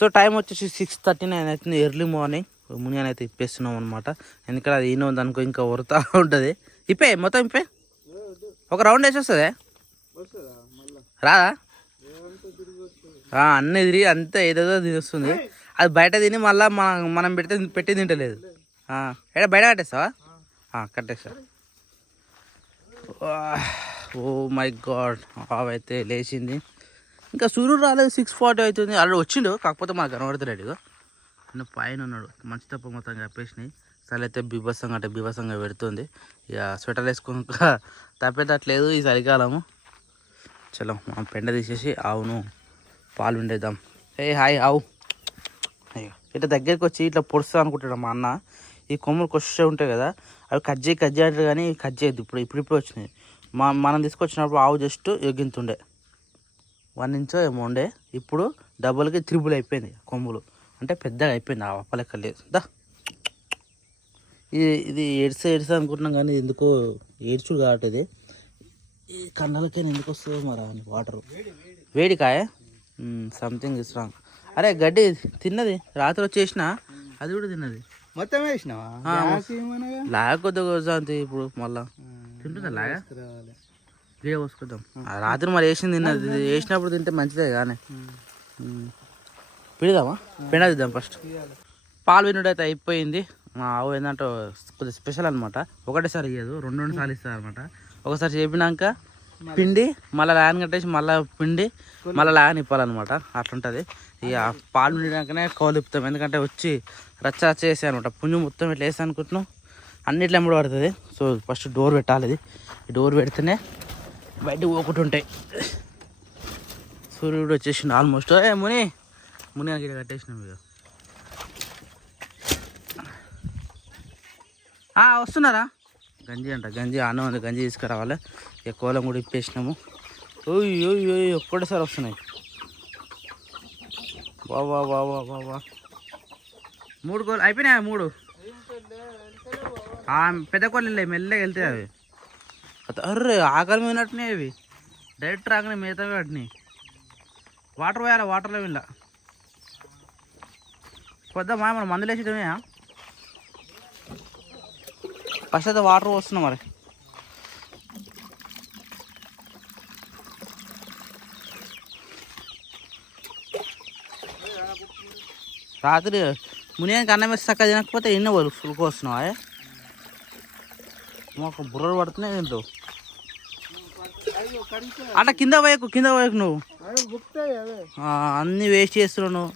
So time వచ్చేసి 6:39 అవుతుంది, early morning. మునిగాని అయితే ఇప్పేస్తున్నాం అనమాట. ఎందుకంటే అది ఈయన ఉంది అనుకో ఇంకా వరుతా ఉంటుంది. మొత్తం ఇప్పే ఒక రౌండ్ వేసి వస్తుంది రాదా? అన్నీ తిరిగి అంతా ఏదేదో తినొస్తుంది. అది బయట తిని మళ్ళీ మనం పెట్టి తింటలేదు. ఎక్కడ బయట కట్టేస్తావా? కట్టేస్తా. ఓ మై గాడ్, అవైతే లేచింది. ఇంకా సూర్యుడు రాలేదు, 6:40 అవుతుంది. ఆల్రెడీ వచ్చిండు, కాకపోతే మాకు కనబడతలేడు. ఇక పైన ఉన్నాడు. మంచి తప్ప మొత్తం కప్పేసినాయి. చలి అయితే బీభత్సంగా పెడుతుంది. ఇక స్వెటర్ వేసుకుని తప్పేటట్లేదు ఈ చలికాలము. చలో మనం పెండ తీసేసి ఆవును పాలు ఉండేద్దాం. హాయ్ ఆవు. అయ్యో ఇట్లా దగ్గరికి వచ్చి ఇట్లా పొడుస్తా అనుకుంటాడు మా అన్న. ఈ కొమ్ములు కొష్టే ఉంటాయి కదా, అవి కట్ చేయి అంటారు కానీ కట్ చేయద్దు. ఇప్పుడు వచ్చినాయి. మనం తీసుకొచ్చినప్పుడు ఆవు జస్ట్ ఎగ్గింతుండే 1 ఇంచో ఏమో ఉండే. ఇప్పుడు డబుల్కి 3 అయిపోయింది కొమ్ములు. అంటే పెద్దగా అయిపోయింది. ఆ అప్పలెక్క లేదు. ఇది ఏడ్సా అనుకుంటున్నాం కానీ ఎందుకో ఏడ్చుడు కాబట్టి ఈ కన్నాలకైనా ఎందుకు వస్తుందో మరి వాటర్ వేడికాయ సంథింగ్ ఇస్ రాంగ్. అరే గడ్డి తిన్నది రాత్రి వచ్చేసిన, అది కూడా తిన్నది. మొత్తం వేసినావా? లాగా కొద్దిగా ఇప్పుడు మళ్ళా తింటుందా లాగా గిడ పోసుకుందాం. రాత్రి మరి వేసింది తిన్నది. వేసినప్పుడు తింటే మంచిదే కానీ పిడుదామా పెండదిద్దాం ఫస్ట్. పాలు వినుడైతే అయిపోయింది. మా ఆవు ఏంటంటే కొద్దిగా స్పెషల్ అనమాట. ఒకటేసారి ఇయ్యదు, 2 సార్లు ఇస్తుంది అనమాట. ఒకసారి చెప్పినాక పిండి మళ్ళీ లాయన్ కట్టేసి మళ్ళీ పిండి మళ్ళీ లాయన్ ఇప్పాలన్నమాట. అట్లుంటుంది. ఇక పాలు నిండినాకనే కౌలు ఇప్పుతాం. ఎందుకంటే వచ్చి రచ్చ వేసాయి అనమాట. పుంజు మొత్తం ఇట్లా వేసా అనుకుంటున్నాం, అన్నిట్లో ఎంబడి పడుతుంది. సో ఫస్ట్ డోర్ పెట్టాలి. ఇది ఈ డోర్ పెడితేనే బయటకు పోకుండా ఉంటాయి. సూర్యుడు వచ్చేసిండు ఆల్మోస్ట్. ముని ఇక్కడ కట్టేసినాం. ఇక వస్తున్నారా? గంజి అన్నం ఉంది, గంజి తీసుకురావాలి. ఇక కోలం కూడా ఇప్పేసినాము. ఒక్కటేసారి వస్తున్నాయి. బాబా 3 కోళ్ళు అయిపోయినాయి. 3 పెద్ద కోళ్ళు వెళ్ళాయి, మెల్లగా వెళ్తాయి అవి. అర్రే ఆకలి పోయినట్టునే అవి. డైరెక్ట్ రాగానే మిగతా వాటిని వాటర్ పోయాలి. వాటర్లో వెళ్ళా పొద్దుమా మనం మందులు వేసేటమే. ఫస్ట్ అయితే వాటర్ పోస్తున్నాం. మరి రాత్రి మునియానికి అన్నం వేసి చక్కగా తినకపోతే ఎన్నో ఫుల్కి వస్తున్నావా? మాకు బుర్రలు పడుతున్నాయి ఏంటో. అట్లా కింద పోయకు నువ్వు. అన్నీ వేస్ట్ చేస్తున్నావు నువ్వు.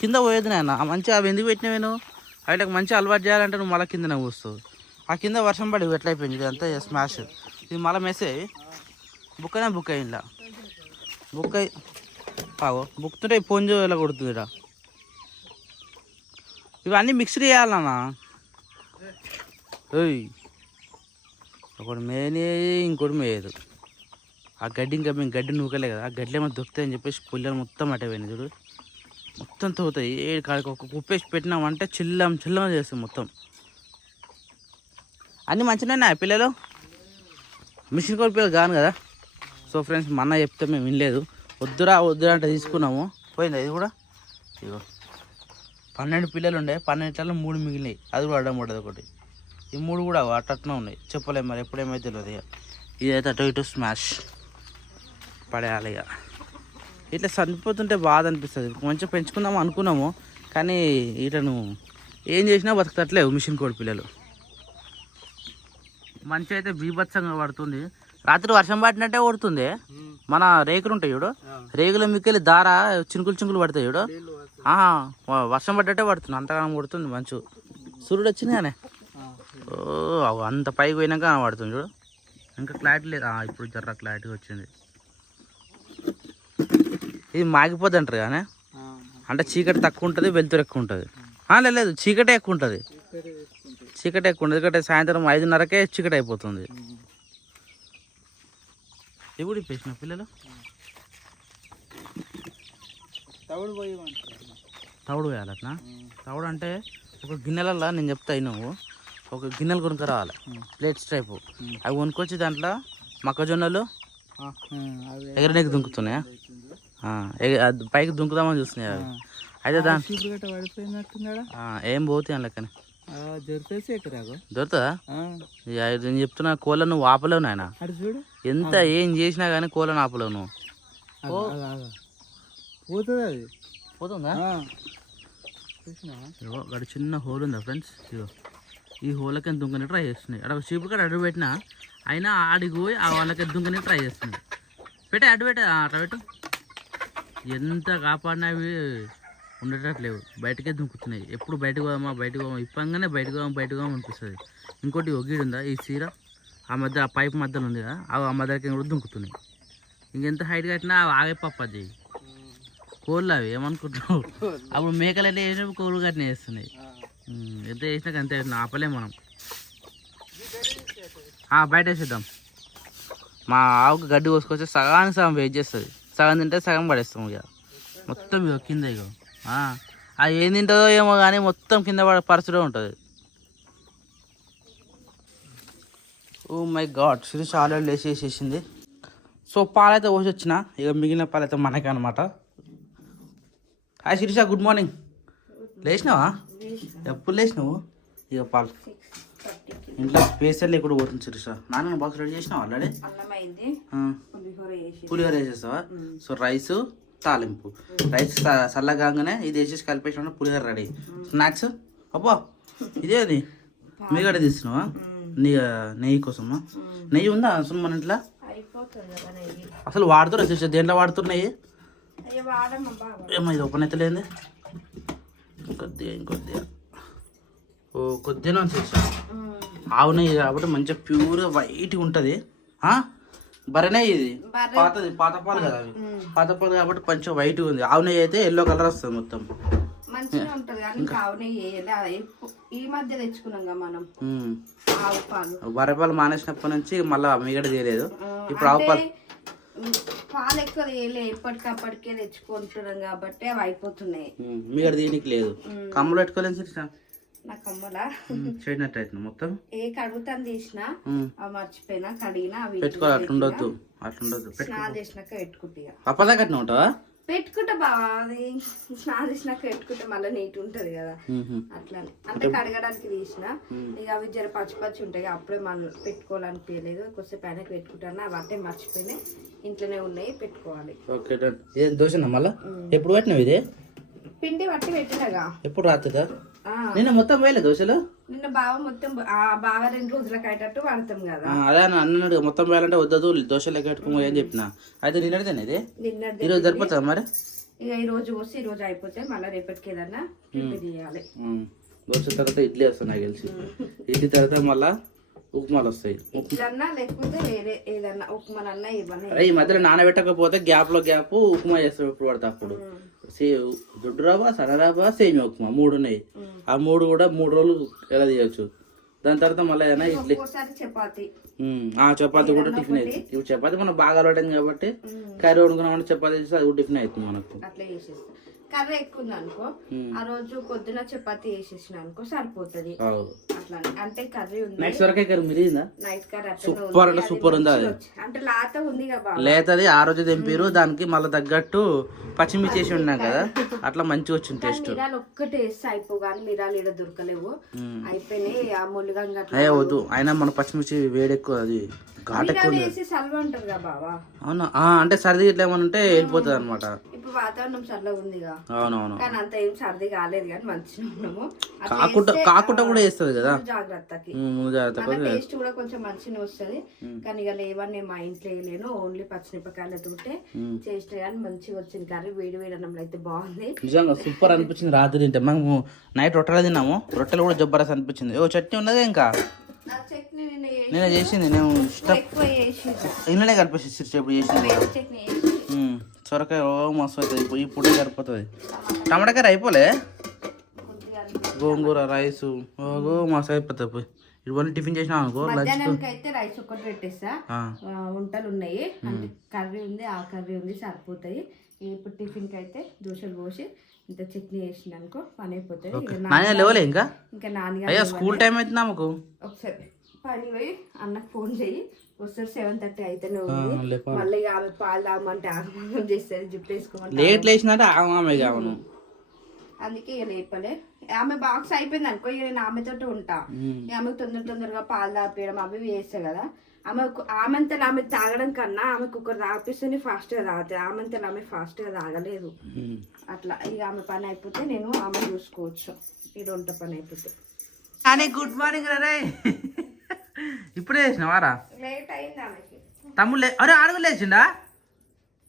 కింద పోయేది నాయన. మంచిగా అవి ఎందుకు పెట్టినావు నువ్వు? వాటికి మంచిగా అలవాటు చేయాలంటే నువ్వు మళ్ళీ కిందనే కూస్తావు. ఆ కింద వర్షం పడి ఎట్లయిపోయింది ఇదంతా స్మాష్. ఇది మళ్ళీ మెసే బుక్ అయ్యి ఇలా బుక్తుంటే పొంజు ఇలా కొడుతుంది ఇక్కడ. ఇవన్నీ మిక్స్డ్ చేయాలన్నా. ఒకటి మేనేది ఇంకోటి మేయదు. ఆ గడ్డి ఇంకా మేము గడ్డి నూకలే కదా, ఆ గడ్డి ఏమో దొరుకుతాయని చెప్పేసి పుల్లలు మొత్తం అటపోయినాయి. చూడు మొత్తం తోగుతాయి. కాడికి ఒక కుప్పేసి పెట్టినామంటే చిల్లం చేస్తాం మొత్తం. అన్నీ మంచిగా ఉన్నాయి పిల్లలు. మిషన్ కోడి పిల్లలు కాను కదా. సో ఫ్రెండ్స్ మన చెప్తే మేము వినలేదు. వద్దురా అంటే తీసుకున్నాము. పోయింది ఇది కూడా. ఇగో 12 పిల్లలు ఉండే, 12 3 మిగిలినాయి. అది కూడా అడ్డం పడ్డది ఒకటి. ఈ 3 కూడా అట్టనే ఉన్నాయి. చెప్పలేము మరి ఎప్పుడేమైతే తెలియదు. ఇదైతే అటు ఇటు స్మాష్ పడేయాలి. ఇక ఇట్లా చనిపోతుంటే బాధ అనిపిస్తుంది. మంచిగా పెంచుకుందాము అనుకున్నాము కానీ ఇటను ఏం చేసినా బతుకుతట్లేవు మిషన్ కోడి పిల్లలు. మంచి అయితే బీభత్సంగా పడుతుంది. రాత్రి వర్షం పట్టినట్టే కొడుతుంది. మన రేకులు ఉంటాయి చూడు, రేకుల మీకెళ్ళి దార చినుకులు పడతాయి చూడు. వర్షం పడ్డట్టే పడుతుంది. అంతగానం కొడుతుంది. మంచు సూర్యుడు వచ్చింది కానీ అంత పైకి పోయినాక పడుతుంది చూడు. ఇంకా క్లారిటీ లేదు. ఇప్పుడు జర్ర క్లారిటీగా వచ్చింది. ఇది మాగిపోద్ది అంటారు కానీ, అంటే చీకటి తక్కువ ఉంటుంది, వెలుతురు ఎక్కువ ఉంటుంది. లేదు చీకటే ఎక్కువ ఉంటుంది. ఎందుకంటే సాయంత్రం 5:30కే చీకటి అయిపోతుంది. ఎప్పుడు ఇప్పేసిన పిల్లలు తవుడు వేయాలట్నా? తవుడు అంటే ఒక గిన్నెలలో నేను చెప్తా నువ్వు ఒక గిన్నెలు కొనుక్క రావాలి, ప్లేట్స్ టైపు. అవి కొనుక్కొచ్చి దాంట్లో మొక్కజొన్నలు ఎగరనెక్కి దుంకుతున్నాయా, అది పైకి దుంకుదామని చూస్తున్నాయి అవి. అయితే దాని చీపురు గట్ట పడిపోయినట్టున్నాడా ఏం పోతాయి అందుకని దొరికేసి ఎక్కరాగో దొరుకుతుందా? ఇక నేను చెప్తున్నా కోళ్ళ నువ్వు ఆపలేవు నాయన. అటు చూడు ఎంత ఏం చేసినా కానీ కోళ్ళను ఆపలేవు నువ్వు. పోతుంది అది పోతుందా? చూసినా ఇగో అక్కడ చిన్న హోల్ ఉందా ఫ్రెండ్స్, ఇగో ఈ హోల్కి దుంకని ట్రై చేస్తున్నాయి. అక్కడ చీపురు కాడ అడుగు పెట్టినా అయినా ఆడికి పోయి ఆ వాళ్ళకి దుంకని ట్రై చేస్తుంది. పెట్టే అడ్డు పెట్టే అట్లా పెట్టు. ఎంత కాపాడినా అవి ఉండేటట్లేవు, బయటకే దుంకుతున్నాయి. ఎప్పుడు బయటకు పోదామా ఇప్పంగానే బయటకు పోదాం అనిపిస్తుంది. ఇంకోటి ఒగిడి ఉందా ఈ చీర ఆ మధ్య ఆ పైప్ మధ్యలో ఉంది కదా, ఆ మధ్యకి కూడా దుంకుతున్నాయి. ఇంకెంత హైట్ కట్టినా అవి ఆగే పప్పది కోళ్ళు అవి ఏమనుకుంటున్నావు. అప్పుడు మేకలు ఎట్లా వేసినప్పుడు కోళ్ళు కట్టిన వేస్తున్నాయి. ఎంత వేసినాక అంతే ఆపలేం మనం. బయట వేసేద్దాం. మా ఆవుకు గడ్డి కోసుకొస్తే సగానికి సగం వెయిట్ చేస్తుంది, సగం తింటే సగం పడేస్తాం. ఇక మొత్తం ఇక కింద ఇక అది ఏం తింటుందో ఏమో కానీ మొత్తం కింద పరచుడే ఉంటుంది. Oh my God, Shirish already లేచేసేసింది. సో పాలైతే పోసి వచ్చిన, ఇక మిగిలిన పాలైతే మనకే అనమాట. Hi Shirisha, good morning. లేచినావా? ఎప్పుడు లేచినావు? ఇక పాలు ఇంట్లో స్పేసర్ లేకుండా పోతుంది శిరీష. నాన్న బాక్స్ రెడీ చేసినావా ఆల్రెడీ? పులిహోర వేసేస్తావా? సో రైస్ తాలింపు, రైస్ చల్లగానే ఇది వేసేసి కలిపేసిన పులిహోర రెడీ. స్నాక్స్ అబ్బా ఇదేది మీగడ తీస్తున్నావా? నెయ్యి కోసమా? నెయ్యి ఉందా అసలు మన ఇంట్లో? అసలు వాడుతున్నా శిరీష, దేంట్లో వాడుతున్నాయి? ఏమో ఇది ఓపెన్ అయితే లేదు. ఇంకొద్దిగా కొద్దిగా శిరీష. ఆవు నెయ్యి కాబట్టి మంచిగా ప్యూర్గా వైట్గా ఉంటుంది. బర్రె నెయ్యి ఇది పాత పాలు కదా, అవి పాత పాలు కాబట్టి కొంచెం వైట్గా ఉంది. ఆవు నెయ్యి అయితే ఎల్లో కలర్ వస్తుంది మొత్తం మంచిగా ఉంటది. కానీ ఆవు నెయ్యి ఈ మధ్య తెచ్చుకున్నాం మనం. ఆవు పాలు బర్రె పాలు మానేసినప్పటి నుంచి మళ్ళీ మిగడ చేయలేదు. ఇప్పుడు ఆవు పాలు పాలు ఎక్కువ వేయలే, ఎప్పటికప్పటికే తెచ్చుకుంటున్నాం కాబట్టి అవి అయిపోతున్నాయి. మిగడ దీనికి లేదు. కమ్మలు పెట్టుకోలేదు శిరీష, నా కమ్మలా చేయనట్టు అవుతుంది మొత్తం. కడుగుతాను తీసిన మర్చిపోయినా, కడిగినా పెట్టుకోవాలి. అట్లుండొద్దు అట్లుండొద్దు. స్నానం చేసినాక పెట్టుకుంటా. అప్పదా కట్టిన ఉంటావా? పెట్టుకుంటా బాగా, అది స్నానం చేసినాక పెట్టుకుంటే మళ్ళీ నీట్ ఉంటది కదా, అట్లానే. అంటే కడగడానికి తీసిన ఇక అవి జర పచ్చి పచ్చి ఉంటాయి, అప్పుడే మనం పెట్టుకోవాలనిపించలేదు. కొద్దిసేపు పైన పెట్టుకుంటాను, అవి అట్టే మర్చిపోయినాయి, ఇంట్లోనే ఉన్నాయి, పెట్టుకోవాలి. Okay done. ఇదే దోశ మళ్ళా ఎప్పుడు పెట్టినావు? ఇదే పిండి పట్టి పెట్టినగా. ఎప్పుడు రాత్రిదా? నిన్న మొత్తం పోయలే దోశలు? నిన్న బాగా మొత్తం బాగా 2 రోజులకు అయ్యేటట్టు వాడతాం కదా. అదే అన్నాడు మొత్తం పోయాలంటే వద్దదు దోశలు ఎక్కట్టుకోమో అని చెప్పిన. అయితే నిన్నటిదేనా ఇది? ఈరోజు సరిపోతుందా మరి? ఇక ఈ రోజు వస్తే ఈ రోజు అయిపోతే మళ్ళీ రేపటికి ఏదన్నా చేయాలి. దోశ తర్వాత ఇడ్లీ వస్తాయి నాకు తెలిసి. ఇడ్లీ తర్వాత మళ్ళా ఉప్మాలు వస్తాయి. ఇట్లన్నా లేకపోతే వేరే ఏదన్నా ఉప్మానన్నా ఇవన్నీ. ఈ మధ్యలో నానబెట్టకపోతే గ్యాప్ ఉప్మా చేస్తాం ఎప్పుడు పడితే అప్పుడు. దొడ్డు రవ్వ, సన్న రవ్వ, సేమియా ఉప్మా 3 ఉన్నాయి. ఆ 3 కూడా 3 రోజులు ఎలా తీయచ్చు. దాని తర్వాత మళ్ళీ ఏదైనా ఇడ్లీ, చపాతి కూడా టిఫిన్ అవుతుంది. ఇప్పుడు చపాతి మనం బాగా అలవాటైంది కాబట్టి కర్రీ వండుకున్నామంటే చపాతి చేస్తే అది కూడా టిఫిన్ అవుతుంది మనకు. అట్లా చేసేస్తాం. కర్రీ ఎక్కువ ఉంది అనుకో, ఆ రోజు పొద్దున చపాతి వేసేసిన అనుకో సరిపోతుంది. అట్లా అంటే కర్రీ ఉంది. నైట్ సొరకాయ కర్రీ మిరిగిందా? నైట్ కర్రీ సూపర్ అంటే సూపర్ ఉంది. అది అంటే లేత ఉంది కదా, లేతది ఆ రోజు తెంపిరు. దానికి మళ్ళీ తగ్గట్టు పచ్చిమిర్చి వేసి ఉన్నాం కదా, అట్లా మంచిగా వచ్చింది టేస్ట్. మిరాలు ఒక్కటి వేస్తే అయిపోగాని మిరాలు ఇక్కడ దొరకలేవు, అయిపోయినాయి. ఆ ముళ్ళుగా వద్దు, అయినా మన పచ్చిమిర్చి వేడి ఎక్కువ, అది ఘాట్ ఎక్కువ. అవునా? అంటే సర్ది ఇట్లా ఏమన్నా ఉంటే వెళ్ళిపోతుంది అనమాట. ఇప్పుడు వాతావరణం చల్లగా ఉందిగా. అవునవును. కానీ అంత ఏం సర్ది కాలేదు, కానీ మంచిగా ఉన్నాము. కాకుండా కూడా వేస్తుంది కదా జాగ్రత్తకి, టేస్ట్ కూడా కొంచెం మంచిగా వస్తుంది. కానీ ఇక లేవని మా ఇంట్లో వేయలేను, ఓన్లీ పచ్చిమిరపకాయలతోటే చేసిన కానీ మంచిగా వచ్చింది కర్రీ. వేడి వేడి అన్నంలో అయితే బాగుంది, నిజంగా సూపర్ అనిపించింది. రాత్రి తింటే మేము నైట్ రొట్టెలు తిన్నాము, రొట్టెలు కూడా జబ్బరస్ అనిపించింది. చట్నీ ఉన్నదే ఇంకా నేను చేసింది, నేను ఇంట్లోనే కనిపిస్తుంది ఇప్పుడు చేసింది. సొరకాయ మస్తు అవుతుంది, ఈ పూట సరిపోతుంది. టమాటా కర్రీ అయిపోలే, గోంగూర రైస్ మస్తు అయిపోతుంది. ఇవన్నీ టిఫిన్ చేసినా అనుకో, మధ్యాహ్నానికి అయితే రైస్ ఒకటి పెట్టేస్తా. వంటలు ఉన్నాయి, అంటే కర్రీ ఉంది, ఆ కర్రీ ఉంది, సరిపోతాయి. ఇప్పుడు టిఫిన్ కి అయితే దోశలు పోసి ఇంత చట్నీ వేసిన అనుకో పని అయిపోతుంది. లేవలే ఇంకా నాన్నగారు స్కూల్ టైం అవుతుంది మాకు. ఒకసారి పని పోయి అన్నకు ఫోన్ చెయ్యి వస్తారు 7:30 అయితేనే ఉంది. మళ్ళీ ఇక ఆమె పాలు తాగమంటే ఆగమనం చేస్తుంది, జుట్టు వేసుకోమంటే లేట్ లేచినట్టు ఆమె కావను. అందుకే ఇక లేపలే. ఆమె బాక్స్ అయిపోయింది అనుకో, ఇక నేను ఆమెతో ఉంటా. ఆమెకు తొందరగా పాలు తాపేయడం అవి చేస్తాయి కదా. ఆమెంత ఆమె తాగడం కన్నా ఆమెకు ఒకరు తాపిస్తేనే ఫాస్ట్ గా తాగుతుంది. ఆమెంత ఆమె ఫాస్ట్ గా తాగలేదు. అట్లా ఇక ఆమె పని అయిపోతే నేను ఆమె చూసుకోవచ్చు. ఇది వంట పని అయిపోతే. అని గుడ్ మార్నింగ్ రే. ఇప్పుడే చేసినావారా? లేట్ అయింది ఆమెకి. తమ్ముడు అరే అడుగు లేచిండా?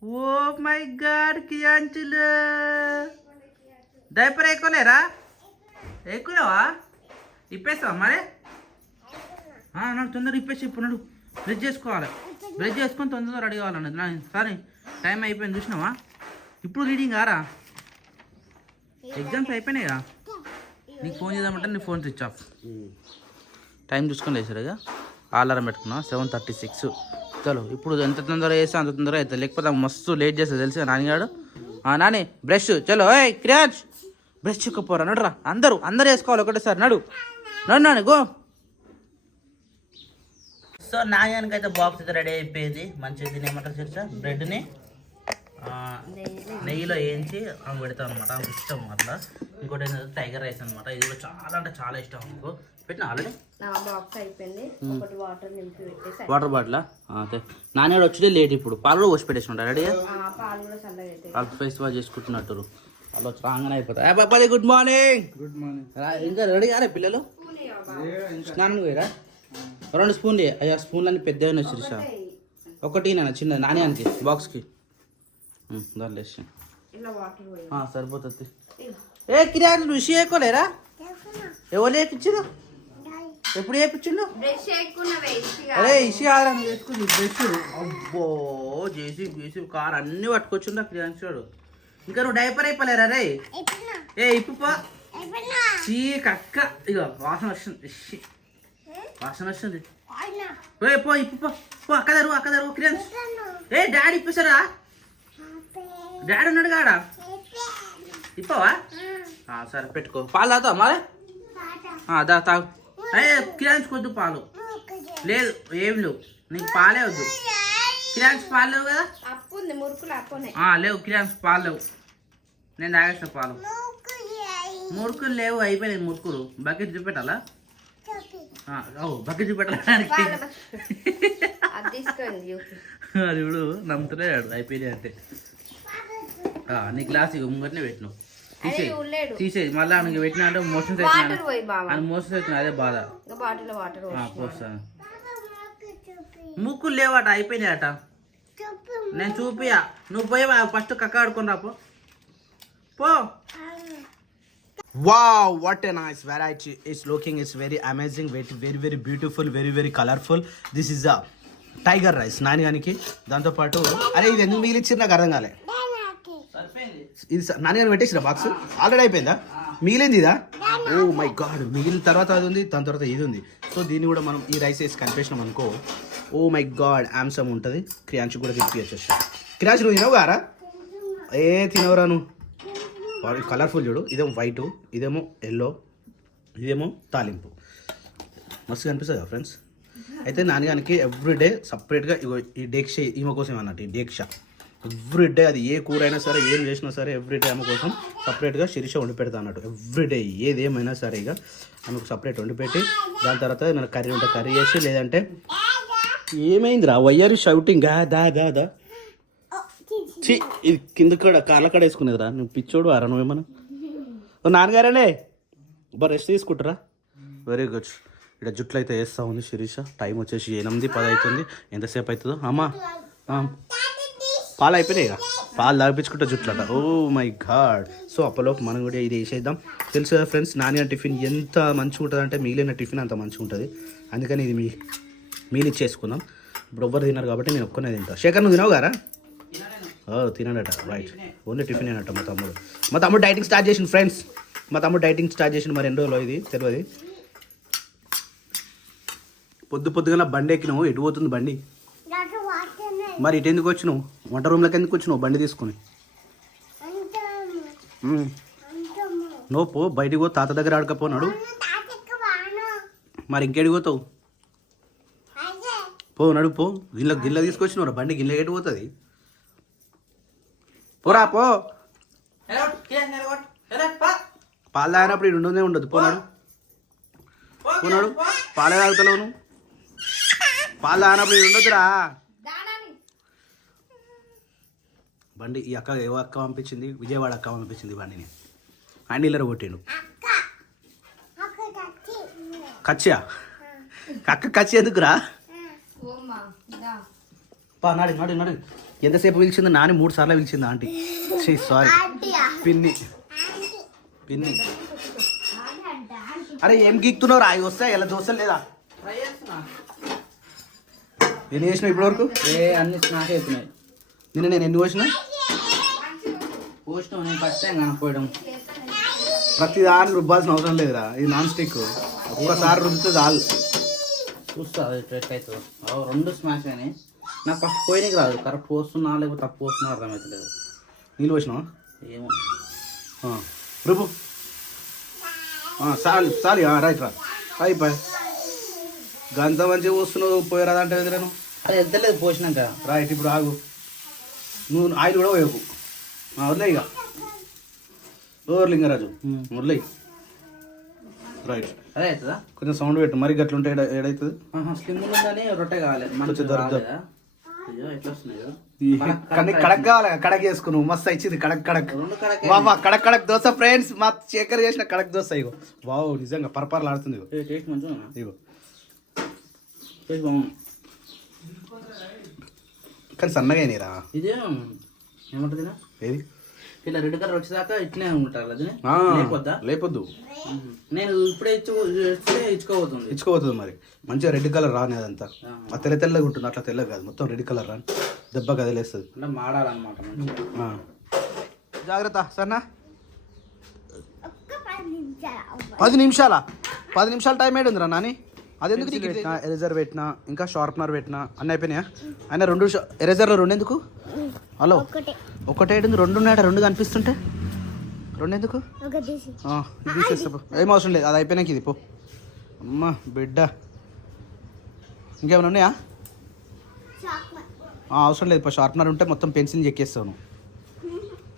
ఓ మై గాడ్ కియాంచులు డైపర్ ఎక్కువలేరా? ఎక్కువలేవా? ఇప్పేస్తావా మరి? నాకు తొందరగా ఇప్పేసి ఇప్పుడు నడు. బ్రష్ చేసుకోవాలి, బ్రష్ చేసుకొని తొందరగా రెడీ కావాలన్నది. సరే టైం అయిపోయింది చూసినావా? ఇప్పుడు రీడింగ్ ఆరా? ఎగ్జామ్స్ అయిపోయినాయిగా. నీకు ఫోన్ చేద్దామంటే నీ ఫోన్ స్విచ్ ఆఫ్. టైం చూసుకొని లేచారు ఇక. అలారం పెట్టుకున్నా 7:36. చలో ఇప్పుడు ఎంత తొందరగా చేస్తే అంత తొందరగా అవుతుంది, లేకపోతే మస్తు లేట్ చేస్తుంది తెలుసు నాన్నగాడు. నాని బ్రష్ చలో. ఏ క్రియాజ్ బ్రష్ చెక్కపోరా, నడురా. అందరూ వేసుకోవాలి ఒకటేసారి. నడు నాని గో. సో నాయనకి అయితే బాక్స్ అయితే రెడీ అయిపోయింది. మంచిగా తినేమంటారు తెలుసా, బ్రెడ్ని నెయ్యిలో వేయించి ఆమె పెడతాం అనమాట. ఆమెకు ఇష్టం అట్లా. ఇంకోటి ఏంటంటే టైగర్ రైస్ అనమాట. ఇది కూడా చాలా అంటే చాలా ఇష్టం ఆమెకు. పెట్టినా ఆల్రెడీ బాక్స్ అయిపోయింది. ఒకటి వాటర్ నింపి పెట్టేసి వాటర్ బాటిల్ అదే నాన్న వచ్చే లేట్. ఇప్పుడు పాలు కూడా పోసి పెట్టేసుకుంటారు రెడీ. పాలు కూడా చల్లగా ఫేస్ వాష్ చేసుకుంటున్నట్టు అలా రాగానే అయిపోతాయి. బాబాయ్ గుడ్ మార్నింగ్. Good morning. ఇంకా రెడీ కాలే పిల్లలు? స్నానం పోయిరా? 2 స్పూన్లు అయ్యా. స్పూన్లన్నీ పెద్దగా శిరీష. ఒకటి నాన్న చిన్న నాణ్యానికి బాక్స్కి దాంట్లో వేసి ఇలా వాటర్ సరిపోతుంది. ఏ కిరాణా రుషి వేయకోలేరా? ఎవరు వేయించారు? ఎప్పుడు వేయించిండు? అరే ఇషి ఆదరణ వేసుకుంది బ్రష్. అబ్బో జేసీ కార్ అన్నీ పట్టుకొచ్చిండు క్రియాంశుడు. ఇంకా నువ్వు డైపర్ అయిపోలేరా రే? ఏ ఇప్పు చీ కక్క. ఇక వాసన వస్తుంది. పో ఇప్పు పో. అక్కదారు క్రియాంశ్. ఏ డాడీ ఇప్పేసారా? డాడీ ఉన్నాడు కాడా? ఇప్పవా? సరే పెట్టుకో. పాలు తాగుతావా మరి? తాగు. అయ్యే కిరాన్స్ కొద్దు పాలు. లేదు ఏం లేవు, నీకు పాలే వద్దు. కిరాన్స్ పాలు లేవు కదా? లేవు కిరాన్స్ పాలు లేవు. నేను తాగేస్తా పాలు. మురుకులు లేవు, అయిపోయినాయి మురుకులు. బకెట్ చూపెట్టాలా? బకెట్ చూపెట్టాలి. అది ఇప్పుడు నమ్ముతున్నాడు అయిపోయినాయి అంటే. నీ గ్లాస్ ఇక ముంగట్నే పెట్టినావు. తీసేది మళ్ళీ ఆయనకి పెట్టినా అంటే మోషన్స్ అవుతున్నాను. మోషన్స్ అవుతున్నాయి, అదే బాధ. పోస్తాను. ముక్కులు లేవట, అయిపోయినాయట. నేను చూపియా, నువ్వు పోయి ఫస్ట్ కక్క ఆడుకొని రాపో. పో. Wow, what a nice variety. It's looking, it's very amazing, very beautiful, very colorful. This is a tiger rice. Nani గానికి దాంతో పాటు అరే ఇది ఎందుకు మిగిలిచ్చారు నాకు అర్థం కాలే. ఇది నాని గారు పెట్టేసిన బాక్స్ ఆల్రెడీ అయిపోయిందా? మిగిలింది ఇదా? ఓ మై గాడ్, మిగిలిన తర్వాత అది ఉంది, దాని తర్వాత ఇది ఉంది. సో దీన్ని కూడా మనం ఈ రైస్ వేసి కలిపేసినాం అనుకో, ఓ మై గాడ్ ఆమ్సమ్ ఉంటుంది. క్రియాంశు కూడా తిప్పి వచ్చేసి. క్రియాంశు నువ్వు తినవు గారా? ఏ తినవరా నువ్వు? కలర్ఫుల్ చూడు, ఇదేమో వైట్, ఇదేమో ఎల్లో, ఇదేమో తాలింపు. మస్తు కనిపిస్తుంది కదా ఫ్రెండ్స్. అయితే నాన్నగానికి ఎవ్రీడే సపరేట్గా ఈ డేక్ష ఈమె కోసం అన్నట్టు. ఈ డేక్ష ఎవ్రీడే అది ఏ కూర అయినా సరే ఏం చేసినా సరే ఎవ్రీడే ఆమె కోసం సపరేట్గా శిరీష వండి పెడతా అన్నట్టు. ఎవ్రీడే ఏదేమైనా సరే ఇక ఆమెకు సపరేట్ వండి పెట్టి దాని తర్వాత మన కర్రీ ఉంటే కర్రీ చేసి, లేదంటే ఏమైందిరా వయ్యారు షౌటింగ్ దా చి ఇది కింద కూడా కాళ్ళ కాడ వేసుకునేదిరా. నువ్వు పిచ్చోడు వారా నువ్వేమన్నా? నాన్నగారేనే బా రెస్ట్ తీసుకుంటారా? Very good. ఇక్కడ జుట్లు అయితే వేస్తూ ఉంది శిరీష. టైం వచ్చేసి 8:10 అవుతుంది. ఎంతసేపు అవుతుందో అమ్మా? పాలు అయిపోయినాయి ఇక. పాలు తాగిపించుకుంటే జుట్లట. Oh my God. సో అప్పలోపు మనం కూడా ఇది వేసేద్దాం. తెలుసు కదా ఫ్రెండ్స్, నాని టిఫిన్ ఎంత మంచిగా ఉంటుంది అంటే మిగిలిన టిఫిన్ అంత మంచిగా ఉంటుంది. అందుకని ఇది మీనిచ్చేసుకుందాం. ఇప్పుడు ఎవ్వరు తిన్నారు కాబట్టి నేను ఒక్కనే తింటా. శేఖర్ నువ్వు తినవు గారా? తినడట. రైట్, ఓన్లీ టిఫిన్ అనట మా తమ్ముడు డైటింగ్ స్టార్ట్ చేసిండు ఫ్రెండ్స్. మా తమ్ముడు డైటింగ్ స్టార్ట్ చేసిండు. మరి 2 రోజులు ఇది తెలియదు. పొద్దుగా బండి ఎక్కినావు. ఎటు పోతుంది బండి? మరి ఇటు ఎందుకు వచ్చినావు? వంట రూమ్లోకి ఎందుకు వచ్చినావు బండి తీసుకుని? నువ్వు పో, బయటికి పో, తాత దగ్గర ఆడకపోనాడు. మరి ఇంకేడికి పోతావు? పో నడు పో గిల్ల తీసుకొచ్చినవరా బండి గిల్ల ఎటు పోతుంది పోరా పో పాలు తాగినప్పుడు ఇది ఉండదే ఉండదు పోనాడు పోనాడు పాలే తాగుతున్నావు నువ్వు పాలు తాగినప్పుడు ఇది ఉండదురా బండి ఈ అక్క ఏ అక్క పంపించింది విజయవాడ అక్క పంపించింది బండిని హ్యాండిల్లర్ కొట్టిండు కచ్చియా అక్క కచ్చి ఎందుకురా నడు నడు నడు ఎంతసేపు పిలిచింది నాని 3 సార్లు పిలిచింది ఆంటీ సారీ పిన్ని పిన్ని అరే ఏం గీక్తున్నావు రా అవి వస్తాయి ఎలా దోశలు లేదా ఎన్ని చేసినావు ఇప్పటివరకు అన్ని స్నాక్ అవుతున్నాయి నేను ఎన్ని పోసినా పోసినావు నేను ఫస్ట్ టైం కనపోయడం ప్రతి దానికి రుబ్బాల్సిన అవసరం లేదురా ఇది నాన్ స్టిక్ ఒక్కసారి రుబ్బితే చాలు చూస్తా అది ఎట్లా అవుతుందో 2 స్మాష్ అని నాకు ఫస్ట్ పోయినకి రాదు కరెక్ట్ పోస్తున్నా లేకపోతే తప్పు పోస్తున్నా అర్థమవుతలేదు నీళ్ళు పోసినావా ఏమో రుబ్బు చాలు చాలు రైట్ రా అయిపోయి గంత మంచిగా పోస్తున్నావు పోయరాదంటే ఎదురాను అది ఎంతలేదు పోసినాక రైట్ ఇప్పుడు ఆగు నువ్వు ఆయిల్ కూడా పోయకు వదిలే ఇక ఓవర్ లింగరాజు వదిలే రైట్ అదే అవుతుందా కొంచెం సౌండ్ పెట్టు మరి గట్ల ఉంటే ఏడవుతుంది స్లిమ్ ఉందని రొట్టె కావాలి కొంచెం దొరుకుతుంది అయ్యో ఎట్లా వస్తున్నాయో కానీ కడక్ కావాలి కడక్ చేసుకున్నావు మస్తు ఇచ్చింది కడక్ కడక్ బాబా కడక్ కడక్ దోశ ఫ్రెండ్స్ మా శేఖర్ చేసిన కడక్ దోశ ఇగో వావ్ నిజంగా పరపరలు ఆడుతుంది ఇగో టేస్ట్ మంచిగా ఇగో టేస్ట్ బాగుంది కానీ సన్నగా అయినాయిరా ఇది ఏమంటుంది ఏది ఇలా రెడ్ కలర్ వచ్చేదాకా ఇట్లనే ఉంటారు అది లేకపోద్దా లేపొద్దు నేను ఇప్పుడే ఇచ్చుకోబోతుంది ఇచ్చుకోబోతుంది మరి మంచిగా రెడ్ కలర్ రాని అదంతా ఆ తెల్లగా ఉంటుంది అట్లా తెల్లగా కాదు మొత్తం రెడ్ కలర్ రాని దెబ్బ కదిలేస్తుంది అంటే మాడాలన్నమాట మంచిగా జాగ్రత్త సన్నా 10 నిమిషాల 10 నిమిషాలు టైం ఏడుందిరా నాని అది ఎందుకు ఎరేజర్ పెట్టినా ఇంకా షార్ప్నర్ పెట్టినా అన్నీ అయిపోయినాయా అయినా 2 ఎరేజర్లో 2 ఎందుకు హలో ఒకటే 2 ఉన్నాయట 2 కనిపిస్తుంటే 2 ఎందుకు ఇది తీసేస్తా ఏం అవసరం లేదు అది అయిపోయినాక ఇది పో అమ్మ బిడ్డ ఇంకేమైనా ఉన్నాయా అవసరం లేదు ఇప్పుడు షార్ప్నర్ ఉంటే మొత్తం పెన్సిల్ చెక్కేస్తావు నువ్వు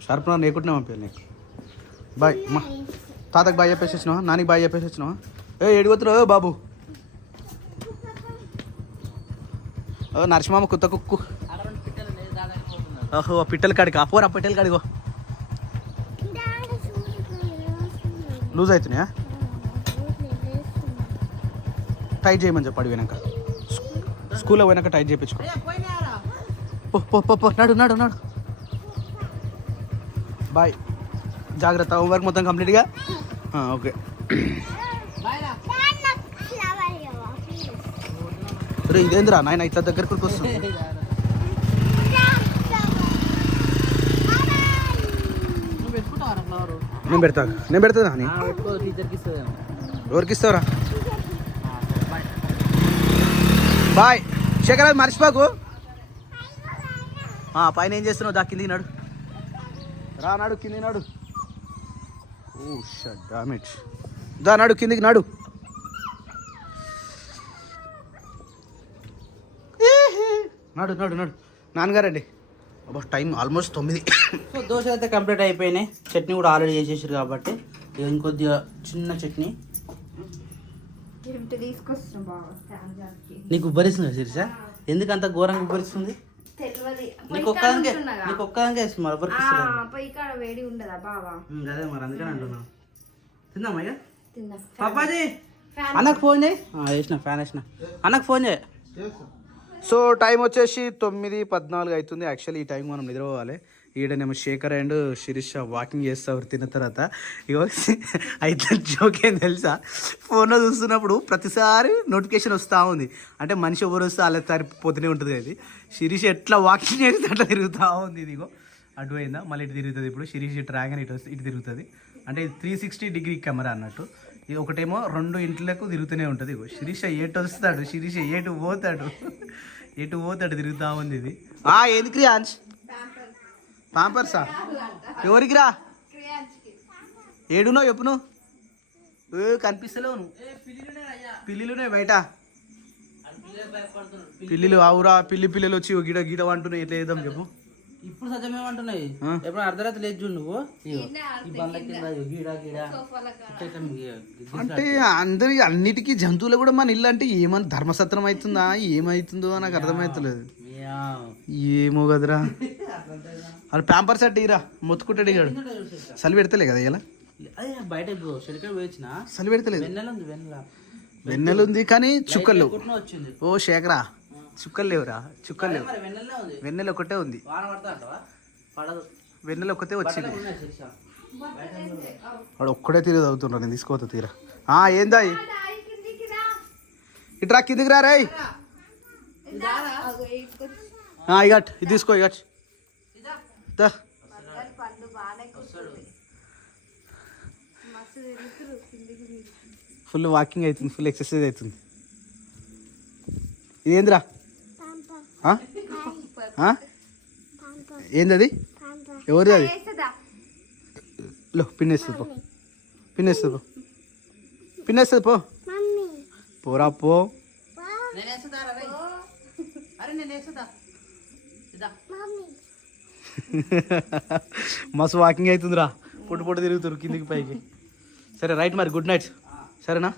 షార్ప్నర్ లేకుండానే పంపించాను నీకు బాయ్ అమ్మా తాతకు బాయ్ చెప్పేసి వచ్చినావా నానికి బాయ్ చెప్పేసి వచ్చినావా ఏడిపోతున్నావు బాబు నరసింహమ్మ కుత్త కుక్కు ఓహో పిట్టల కాడికి పోరా పిట్టల కాడిగో లూజ్ అవుతున్నాయా టైట్ చేయమని చెప్పాడు పోయినాక స్కూల్లో పోయినాక టైట్ చేయించుకో పో నడు నడు నడు బాయ్ జాగ్రత్త హోంవర్క్ మొత్తం కంప్లీట్గా ఓకే రే ఇదేంద్రా నాయన ఇట్లా దగ్గరకు వస్తుంది నేను పెడతా నాని ఎవరికి ఇస్తావురా బాయ్ శేఖర్ అది మర్చిపోకు పైన ఏం చేస్తున్నావు దా కిందికి నాడు రా నాడు కిందికి నాడు ఓ షట్ డామేజ్ దా నాడు కిందికి నాడు నాడు నాడు నాడు నాన్నగారండి అబ్బా టైం ఆల్మోస్ట్ 9. సో దోశ అయితే కంప్లీట్ అయిపోయినాయి చట్నీ కూడా ఆల్రెడీ చేసేసారు కాబట్టి ఇంకొద్దిగా చిన్న చట్నీ నీకు ఉబ్బరిస్తుంది శిరీష ఎందుకు అంత ఘోరంగా ఉబ్బరిస్తుంది నీకు ఒక్కదానికే వేస్తుంది మరి వేడి ఉండదా బావా అదే మరి అందుకని అంటున్నా తిందామా ఇక పాపాజీ అన్నకు ఫోన్ చేయి వేసిన ఫ్యాన్ వేసిన అన్నకు ఫోన్ చేయి సో టైం వచ్చేసి 9:14 అవుతుంది యాక్చువల్లీ ఈ టైం మనం నిద్రపోవాలి ఈడనేమో శేఖర్ అండ్ శిరీష వాకింగ్ చేస్తారు తిన్న తర్వాత ఇగో అయితే జోక్ ఏం తెలుసా ఫోన్లో చూస్తున్నప్పుడు ప్రతిసారి నోటిఫికేషన్ వస్తూ ఉంది అంటే మనిషి ఎవరు వస్తే అలా సరిపోతూనే ఉంటుంది అది శిరీష ఎట్లా వాకింగ్ చేస్తే అట్లా తిరుగుతూ ఉంది ఇదిగో అటు పోయిందా మళ్ళీ ఇటు తిరుగుతుంది ఇప్పుడు శిరీష ఇటు రాగానే ఇటు తిరుగుతుంది అంటే 360 డిగ్రీ కెమెరా అన్నట్టు ఇది ఒకటేమో 2 ఇంట్లకు తిరుగుతూనే ఉంటుంది ఇగో శిరీష ఎటు వస్తాడు శిరీష ఎటు పోతాడు తిరుగుతూ ఉంది ఇది ఏంది క్రియాన్స్ పాంపర్సా ఎవరికి రా ఏడునో ఎప్పును కనిపిస్తలేవు నువ్వు పిల్లిలునే బయట పిల్లిలు ఆవురా పిల్లలు వచ్చి గిడ గిడ అంటున్నాయి ఎట్లా చేద్దాం చెప్పు. ఇప్పుడు సత్యమేమంటున్నాయి ఎప్పుడు అర్ధరాత్రి లేదు చూడు నువ్వు ఇగో, ఈ బండ్ల కింద గీడ గీడ అంటే అందరి అన్నిటికీ జంతువులు కూడా మన ఇల్లు అంటే ఏమని ధర్మసత్రం అవుతుందా ఏమవుతుందో నాకు అర్థమవుతలేదు. ఏమో కదరా అది ప్యాంపర్ సెట్ ఇరా మొత్తుకుంటాడు ఇగాడు. చలి పెడతలే కదా ఇలా అదే బయట షెల్కర్ వేసిన చలి పెడతలేదు. వెన్నెల ఉంది వెన్నెల వెన్నెలు ఉంది కానీ చుక్కలు లేవు. కుట్న వచ్చింది. ఓ శేఖరా చుక్కలు లేవురా చుక్కలు లేవు. మరి వెన్నెలనే ఉంది. వెన్నెల ఒకటే ఉంది. వాన పడతా అంటవా? పడదు. వెన్నెల ఒక్కతే వచ్చింది. ఉన్నాయి శిక్ష. వాడు ఒక్కడే తీరు చదువుతున్నా నేను తీసుకోవద్దు తీరా. ఏందా ఇట్రా కిందికి రా రేయ్. ఇగట్ ఇది తీసుకో ఇగట్ దా. పండు బాగానే కూర్చోండి మస్తు తిరుగుతురు కిందికి. ఫుల్ వాకింగ్ అవుతుంది ఫుల్ ఎక్సర్సైజ్ అవుతుంది. ఇదేంద్రా ఏంది అది ఎవరిది అది? లో పిన్నేస్తుంది పో పిన్నేస్తుంది పో పిన్నేస్తుంది పో పోరా పో. నేను వేస్తుందా రే? అరే నేను వేస్తుందా? ఇదా మస్తు వాకింగ్ అవుతుందిరా పొట్టు పొట్టు తిరుగుతారు కిందికి పైకి. సరే రైట్ మరి గుడ్ నైట్ సరేనా.